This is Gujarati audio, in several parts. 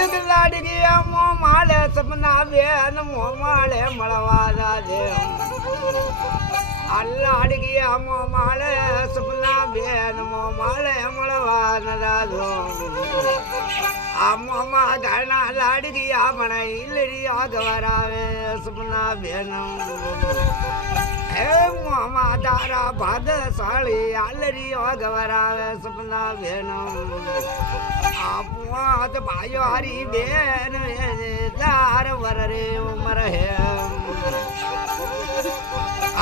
લાડકી મો માલે સપના બેન મો માલે મળવા દે લાડકી મો માલે સપના બેન મો માલે મળવા દાદો આમો માં ઘરના લાડકી આપણે ઈલડી આગવરાવે સપના બેન હે મોમા તારા ભાદ સાળી આલરી આગવરાવે સપના બેન આપવાત ભાઈઓ હારી બેન દાર વર રે ઉમર હે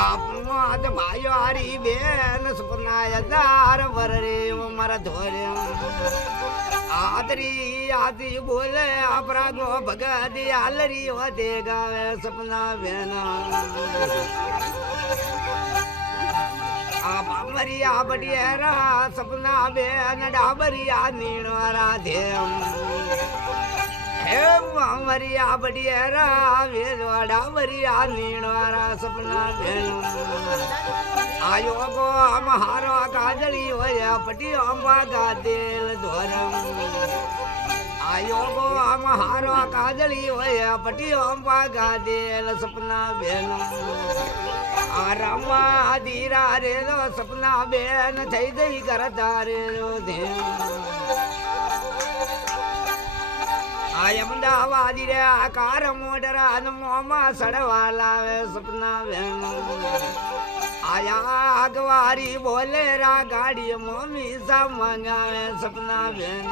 આપવાત ભાઈઓ હારી બેન સપના દાર વર રે ઉમર ધોરે આદરી આદી બોલે આપરા ગો ભગતી આલરી હોતે ગાવે સપના બેન મરિયા બડિયારા સપના બેન ડાબરિયા નીણવારા ધેમ હે મરિયા બડિયારા વેદવા ડાબરિયા નીણવારા સપના બેન આયો ગો મહારો કાજળી હોય પટિયો અંબા ગાદેલ ધોરમ આયો ગો મહારો કાજળી હોય પટિયો અંબા ગાદેલ સપના બેન રમવા ધીરા રે સપના બેન થઈ જઈ કરતા રે અમદાવાદી રે આકાર મોટરા મોમાં સડવા લાવે સપના બેન આયા આગવારી બોલે રા ગાડી મમ્મી સા મંગાવે સપના બેન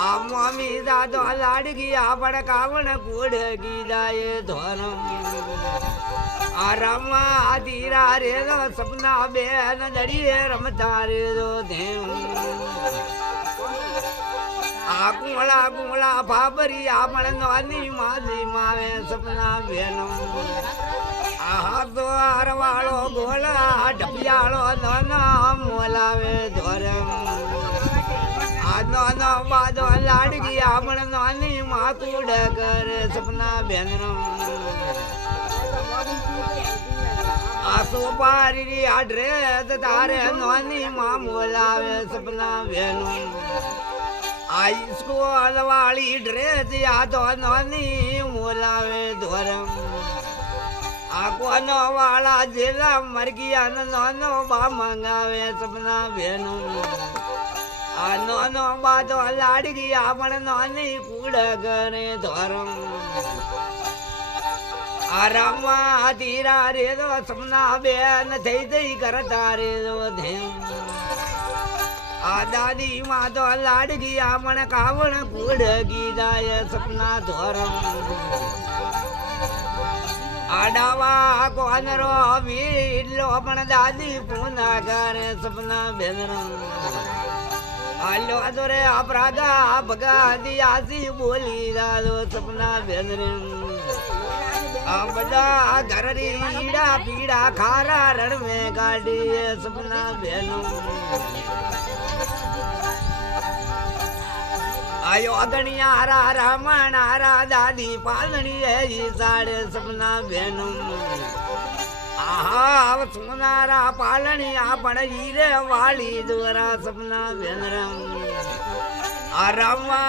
આ મમ્મી દાદો લાડકી આપણ કાવણ કુડ ગીદાએ ધોરમ રમવા ધીરા રે સપના બેન દડીએ રમતા રે ધેમ આ કુંવળા કુંવળા ભાબરી આપણ નોની માલી માવે સપના બેન આ તો આરવાળો ગોળા ઢપિયાળો નાના મોલાવે ધોરમ આ નાનો બાજો લાડકી આપણ નોની માકુડ કરે સપના બેન આસો પારી આ ડ્રેસ તારે નોની માં મોલાવે સપના બેનો આ સ્કૂલ વાળી ડ્રેસ આ તો નોની મોલાવે ધોરમ આ કોનો વાળા જિલ્લા મરગિયા નોનો બા મંગાવે સપના બેનો આ નોનો બાજો લાડકી આપણ નોની કુડ કરે ધોરમ રમવા ધીરા રે સપના બેન થઈ જઈ કરતા રે ધેમ આ દાદી માં તો લાડકી આમણ કાવણ કુડ ગીદાય સપના ધોરમ આડાવા કોનરો વીડલો પણ દાદી પૂના કરે સપના બેન આલો દોરે આપરાગા ભગા દિયાસી બોલી દાદો સપના બેન બધા ઘર રીડા પીડા ખારા રણ में ગાડી સપના બેનો આયો અગણિયા રા રમણ રા દાદી પાલણી એ સાડે સપના બેનો આહા સુનારા પાલણી આપણ હીરે વાળી દોરા સપના બેન રમ આ રમવા